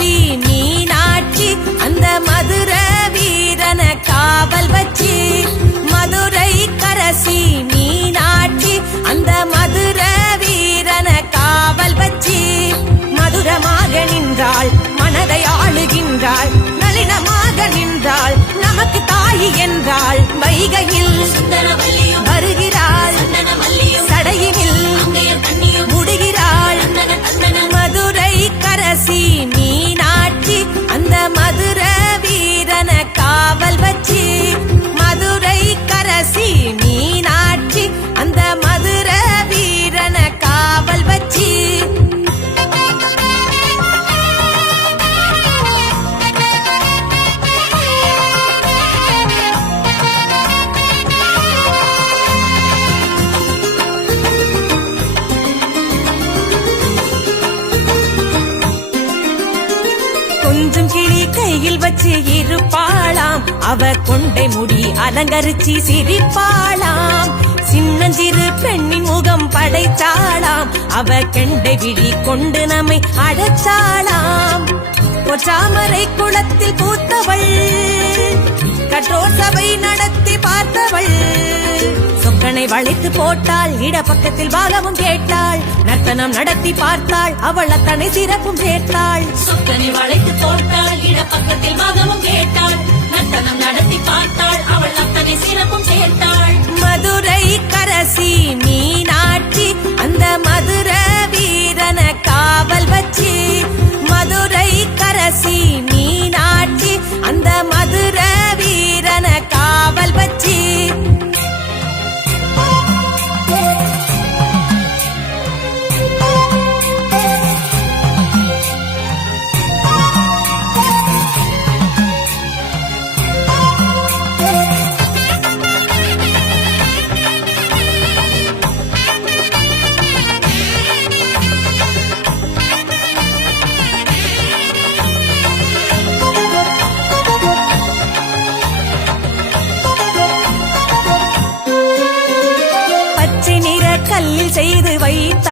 see me. கையில் வச்சு இருப்பாளாம். அவ கொண்டை முடி அலங்கரிச்சு சிரிப்பாளாம். சின்னஞ்சிறு பெண்ணின் முகம் படைத்தாளாம். அவ கெண்டை விழி கொண்டு நம்மை அழைச்சாளாம் பொற்றாமரை குளத்தில் பூத்தவள் கற்றோர் சபை நடத்தி பார்த்தவள். சொக்கனை வளைத்து போட்டாள் இடப்பக்கத்தில் பாகமும் கேட்டாள். நர்த்தனம் நடத்தி பார்த்தாள் அவள் அத்தனை சிறப்பும் சேர்த்தாள். சொக்கனை வளைத்து பக்கத்தில் பாகமும் கேட்டாள். நர்த்தனம் நடத்தி பார்த்தாள். அவள் அத்தனை சிறப்பும் சேர்த்தாள். மதுரை கரசி மீனாட்சி Y 的